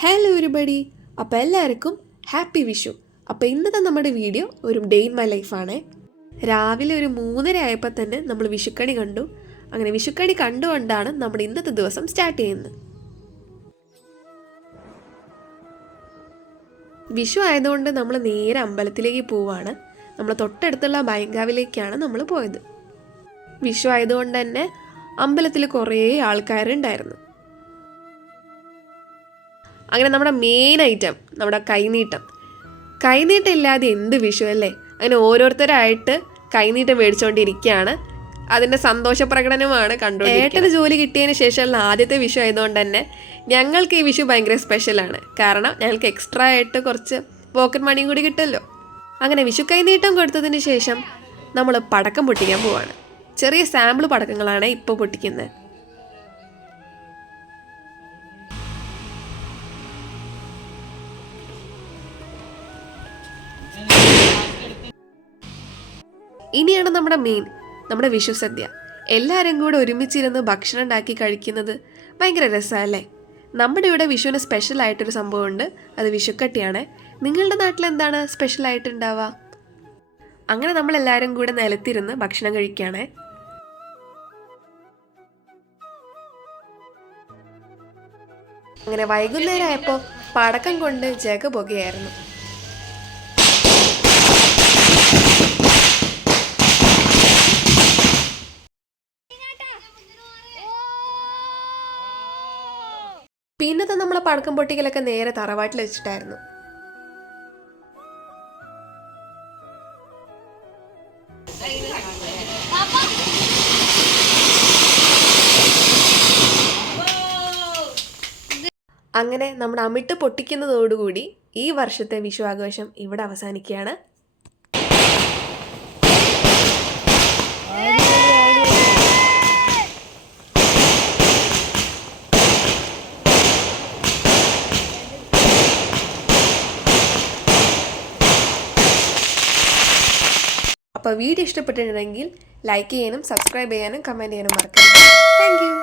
Hello everybody, അപ്പോൾ എല്ലാവർക്കും happy Vishu. അപ്പോൾ ഇന്നത്തെ നമ്മുടെ വീഡിയോ ഒരു ഡേ ഇൻ മൈ ലൈഫാണ്. രാവിലെ ഒരു 3:30 ആയപ്പോൾ തന്നെ നമ്മൾ വിഷുക്കണി കണ്ടു. അങ്ങനെ വിഷുക്കണി കണ്ടുകൊണ്ടാണ് നമ്മുടെ ഇന്നത്തെ ദിവസം സ്റ്റാർട്ട് ചെയ്യുന്നത്. വിഷു ആയതുകൊണ്ട് നമ്മൾ നേരെ അമ്പലത്തിലേക്ക് പോവാണ്. നമ്മൾ തൊട്ടടുത്തുള്ള ബൈങ്കാവിലേക്കാണ് നമ്മൾ പോയത്. വിഷു ആയതുകൊണ്ട് തന്നെ അമ്പലത്തിൽ കുറേ ആൾക്കാരുണ്ടായിരുന്നു. അങ്ങനെ നമ്മുടെ മെയിൻ ഐറ്റം നമ്മുടെ കൈനീട്ടം ഇല്ലാതെ എന്ത് വിഷു അല്ലേ. അങ്ങനെ ഓരോരുത്തരായിട്ട് കൈനീട്ടം മേടിച്ചുകൊണ്ടിരിക്കുകയാണ്. അതിൻ്റെ സന്തോഷ പ്രകടനമാണ് കണ്ടുകൊണ്ടിരിക്കുന്നത്. ഏട്ടന് ജോലി കിട്ടിയതിന് ശേഷമുള്ള ആദ്യത്തെ വിഷു ആയതുകൊണ്ട് തന്നെ ഞങ്ങൾക്ക് ഈ വിഷു ഭയങ്കര സ്പെഷ്യലാണ്. കാരണം ഞങ്ങൾക്ക് എക്സ്ട്രാ ആയിട്ട് കുറച്ച് പോക്കറ്റ് മണിയും കൂടി കിട്ടുമല്ലോ. അങ്ങനെ വിഷു കൈനീട്ടം കൊടുത്തതിന് ശേഷം നമ്മൾ പടക്കം പൊട്ടിക്കാൻ പോവാണ്. ചെറിയ സാമ്പിൾ പടക്കങ്ങളാണ് ഇപ്പോൾ പൊട്ടിക്കുന്നത്. ഇനിയാണ് നമ്മുടെ വിഷു സദ്യ. എല്ലാവരും കൂടെ ഒരുമിച്ചിരുന്ന് ഭക്ഷണം ഉണ്ടാക്കി കഴിക്കുന്നത് ഭയങ്കര രസമല്ലേ. നമ്മുടെ ഇവിടെ വിഷുവിന് സ്പെഷ്യലായിട്ടൊരു സംഭവമുണ്ട്, അത് വിഷുക്കട്ടിയാണ്. നിങ്ങളുടെ നാട്ടിൽ എന്താണ് സ്പെഷ്യലായിട്ട് ഉണ്ടാവുക? അങ്ങനെ നമ്മളെല്ലാവരും കൂടെ നിലത്തിരുന്ന് ഭക്ഷണം കഴിക്കുകയാണ്. അങ്ങനെ വൈകുന്നേരം ആയപ്പോൾ പടക്കം കൊണ്ട് ജഗ പുകയായിരുന്നു. പിന്നത്തെ നമ്മളെ പടക്കം പൊട്ടിക്കലൊക്കെ നേരെ തറവാട്ടിൽ വെച്ചിട്ടായിരുന്നു. അങ്ങനെ നമ്മുടെ അമിട്ട് പൊട്ടിക്കുന്നതോടുകൂടി ഈ വർഷത്തെ വിഷു ആഘോഷം ഇവിടെ അവസാനിക്കുകയാണ്. അപ്പോൾ വീഡിയോ ഇഷ്ടപ്പെട്ടിട്ടുണ്ടെങ്കിൽ ലൈക്ക് ചെയ്യാനും സബ്സ്ക്രൈബ് ചെയ്യാനും കമൻറ്റ് ചെയ്യാനും മറക്കരുത്. Thank you.